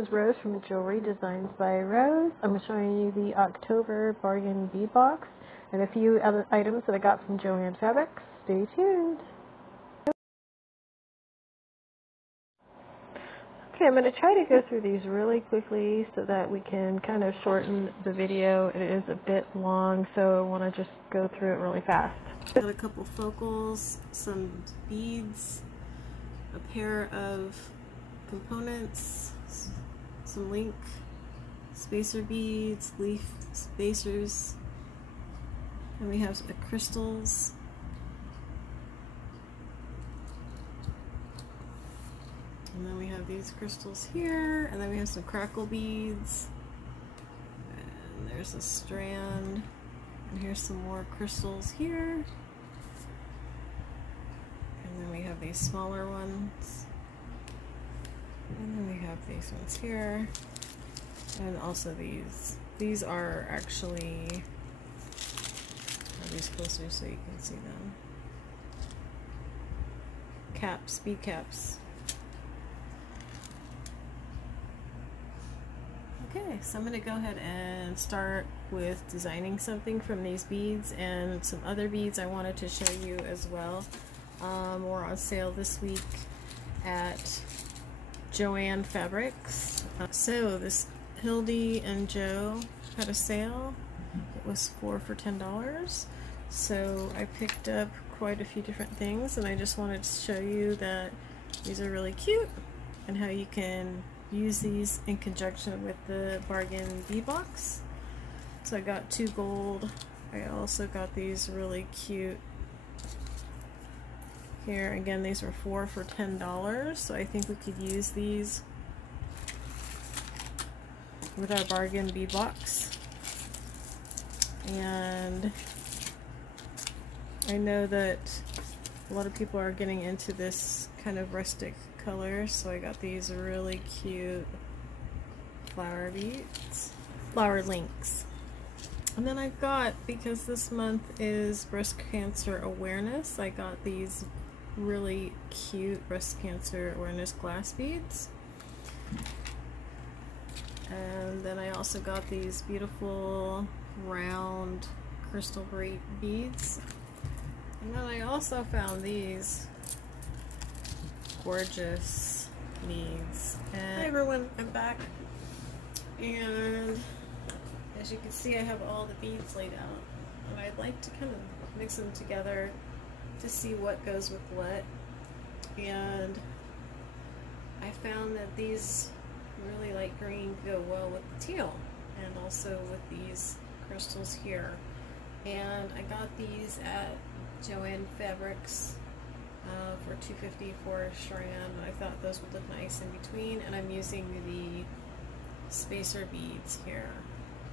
is Rose from Jewelry Designs by Rose. I'm showing you the October bargain bead box and a few other items that I got from Joann Fabrics. Stay tuned. Okay, I'm going to try to go through these really quickly so that we can kind of shorten the video. It is a bit long, so I want to just go through it really fast. Got a couple focals, some beads, a pair of components, some link, spacer beads, leaf spacers, and we have crystals. And then we have these crystals here, and then we have some crackle beads, and there's a strand, and here's some more crystals here, and then we have these smaller ones, and then we have these ones here, and also these are actually, I'll these closer so you can see them, caps, bead caps. Okay, so I'm going to go ahead and start with designing something from these beads, and some other beads I wanted to show you as well. We're on sale this week at Joann Fabrics. So this Hildie and Joe had a sale. It was 4 for $10. So I picked up quite a few different things, and I just wanted to show you that these are really cute and how you can use these in conjunction with the bargain bead box. So I got 2 gold. I also got these really cute here. Again, these were 4 for $10, so I think we could use these with our bargain bead box. And I know that a lot of people are getting into this kind of rustic color, so I got these really cute flower beads, flower links. And then I've got, because this month is breast cancer awareness, I got these really cute breast cancer awareness glass beads. And then I also got these beautiful round crystal braid beads. And then I also found these gorgeous beads. And hi everyone, I'm back, and as you can see I have all the beads laid out, and I'd like to kind of mix them together to see what goes with what. And I found that these really light green go well with the teal, and also with these crystals here. And I got these at Joann Fabrics for $2.50 for a strand. I thought those would look nice in between, and I'm using the spacer beads here.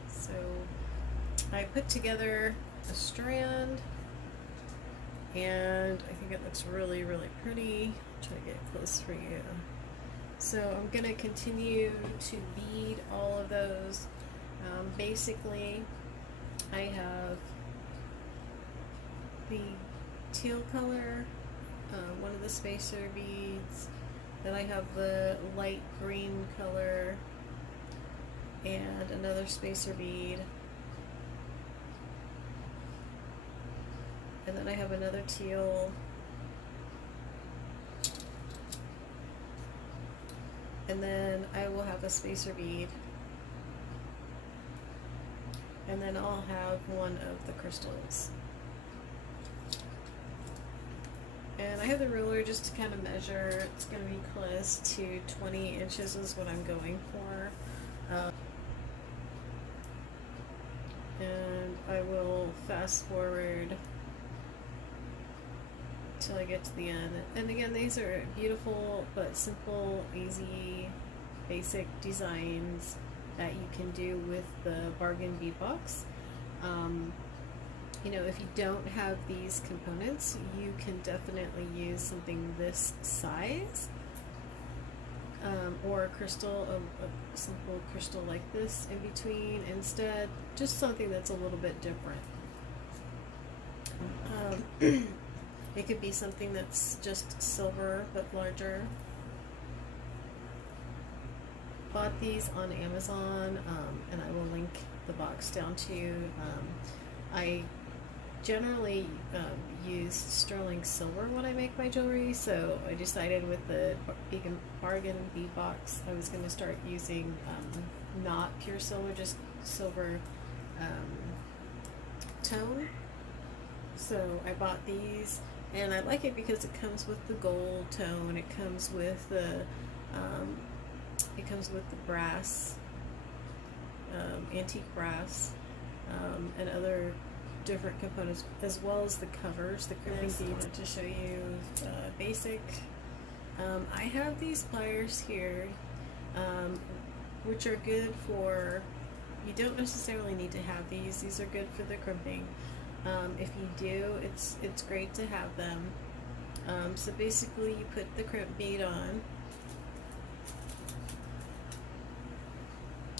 So I put together a strand, and I think it looks really, really pretty. I'll try to get close for you. So I'm going to continue to bead all of those. Basically, I have the teal color, one of the spacer beads, then I have the light green color and another spacer bead, and then I have another teal, and then I will have a spacer bead, and then I'll have one of the crystals. And I have the ruler just to kind of measure. It's going to be close to 20 inches is what I'm going for. And I will fast forward till I get to the end. And again, these are beautiful but simple, easy, basic designs that you can do with the bargain bead box. You know, if you don't have these components, you can definitely use something this size, or a crystal, a simple crystal like this in between instead, just something that's a little bit different. It could be something that's just silver but larger. bought these on Amazon, and I will link the box down to you. I generally use sterling silver when I make my jewelry, so I decided with the bargain bead box I was going to start using not pure silver, just silver tone. So I bought these, and I like it because it comes with the gold tone, it comes with the brass, antique brass, and other different components, as well as the covers, the crimping beads. To show you basic, I have these pliers here, which are good for, you don't necessarily need to have these. These are good for the crimping. If you do, it's great to have them. So basically you put the crimp bead on,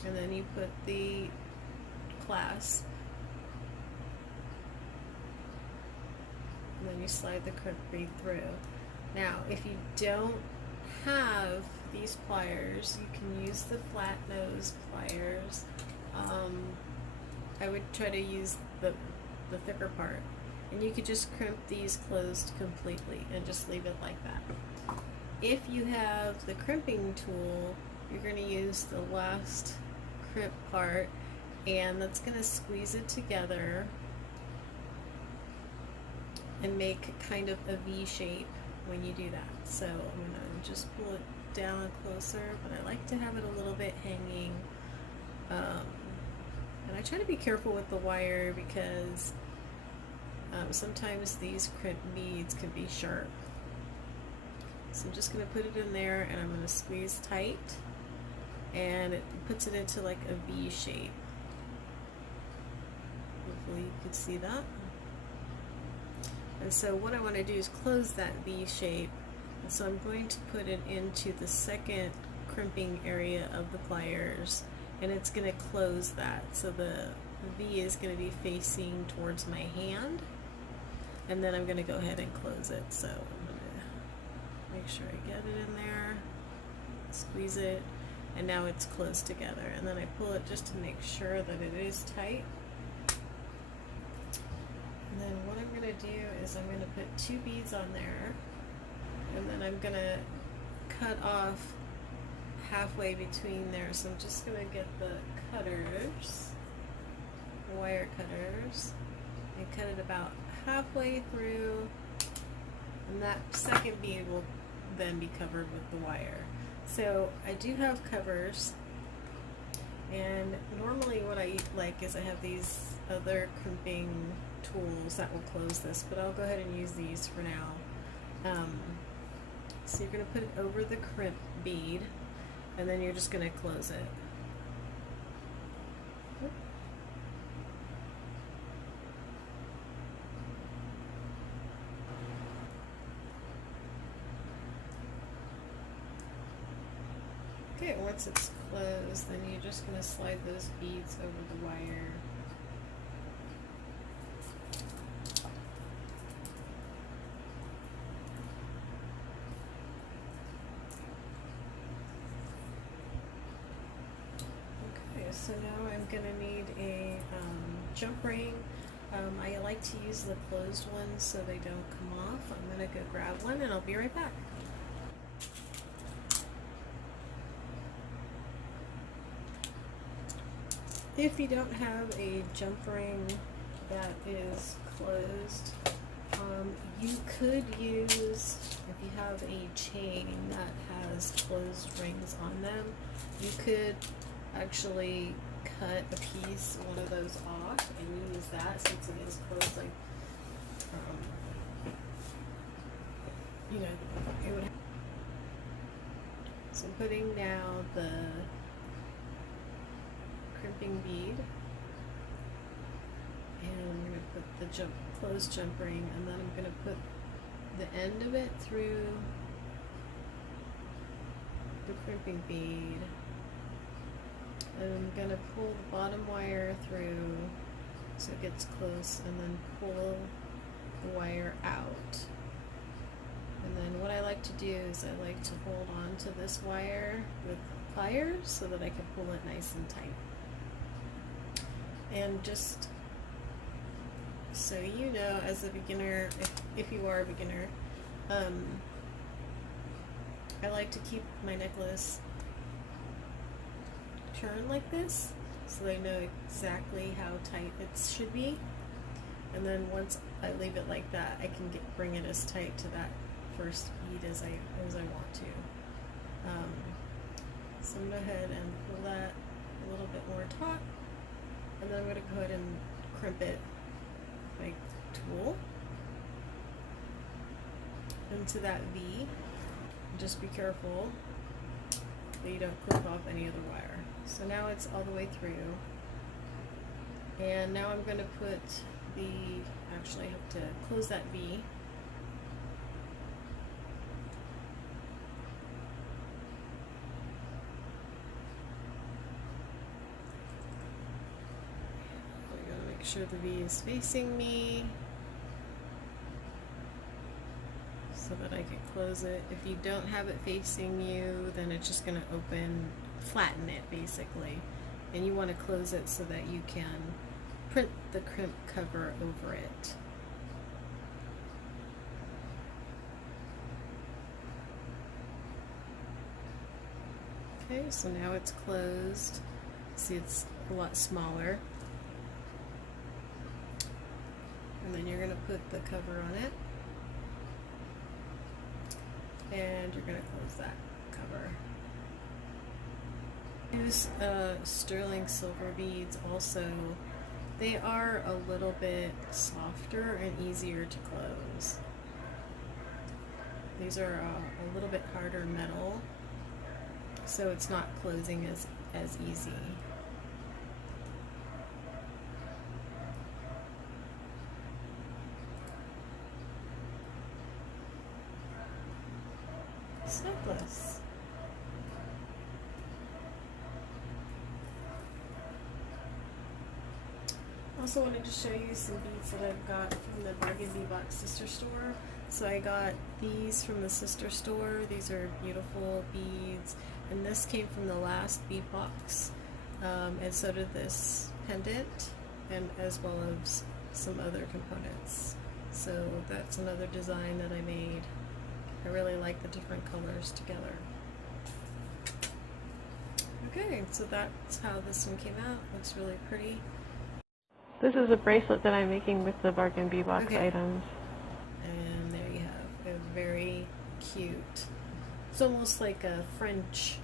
and then you put the clasp, and then you slide the crimp bead through. Now, if you don't have these pliers, you can use the flat nose pliers. I would try to use the thicker part, and you could just crimp these closed completely and just leave it like that. If you have the crimping tool, you're going to use the last crimp part, and that's going to squeeze it together and make kind of a V shape when you do that. So I'm going to just pull it down closer, but I like to have it a little bit hanging. And I try to be careful with the wire because sometimes these crimp beads can be sharp. So I'm just going to put it in there, and I'm going to squeeze tight, and it puts it into like a V shape. Hopefully you can see that. And so what I want to do is close that V shape, and so I'm going to put it into the second crimping area of the pliers, and it's going to close that. So the V is going to be facing towards my hand, and then I'm going to go ahead and close it. So I'm going to make sure I get it in there, squeeze it, and now it's closed together. And then I pull it just to make sure that it is tight. And then what I'm going to do is I'm going to put 2 beads on there, and then I'm going to cut off halfway between there. So I'm just going to get the cutters, the wire cutters, and cut it about halfway through, and that second bead will then be covered with the wire. So I do have covers, and normally what I like is I have these other crimping tools that will close this, but I'll go ahead and use these for now. So you're going to put it over the crimp bead, and then you're just going to close it. Okay, once it's closed, then you're just going to slide those beads over the wire. Okay, so now I'm going to need a jump ring. I like to use the closed ones so they don't come off. I'm going to go grab one, and I'll be right back. If you don't have a jump ring that is closed, you could use, if you have a chain that has closed rings on them, you could actually cut a piece, one of those off, and use that since it is closed. Like, you know, it would. So I'm putting now the crimping bead, and I'm going to put the closed jump ring, and then I'm going to put the end of it through the crimping bead, and I'm going to pull the bottom wire through so it gets close, and then pull the wire out. And then what I like like to do is I like to hold on to this wire with pliers so that I can pull it nice and tight. And just so you know, as a beginner, if you are a beginner, I like to keep my necklace turned like this so I know exactly how tight it should be. And then once I leave it like that, I can bring it as tight to that first bead as I want to. So I'm going to go ahead and pull that a little bit more taut, and then I'm going to go ahead and crimp it with my tool into that V. Just be careful that you don't clip off any other wire. So now it's all the way through, and now I'm going to put actually I have to close that V. I'm going to make sure the V is facing me so that I can close it. If you don't have it facing you, then it's just going to flatten it basically, and you want to close it so that you can print the crimp cover over it. Okay, so now it's closed. See, it's a lot smaller. And then you're going to put the cover on it, and you're going to close that cover. Use sterling silver beads also. They are a little bit softer and easier to close. These are a little bit harder metal, so it's not closing as easy. Necklace. Also wanted to show you some beads that I've got from the Bargain Bee Box sister store. So I got these from the sister store. These are beautiful beads, and this came from the last bead box, and so did this pendant, and as well as some other components. So that's another design that I made. I really like the different colors together. Okay, so that's how this one came out. Looks really pretty. This is a bracelet that I'm making with the Bargain Bee Box items. And there you have a very cute, it's almost like a French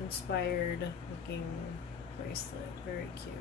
inspired looking bracelet. Very cute.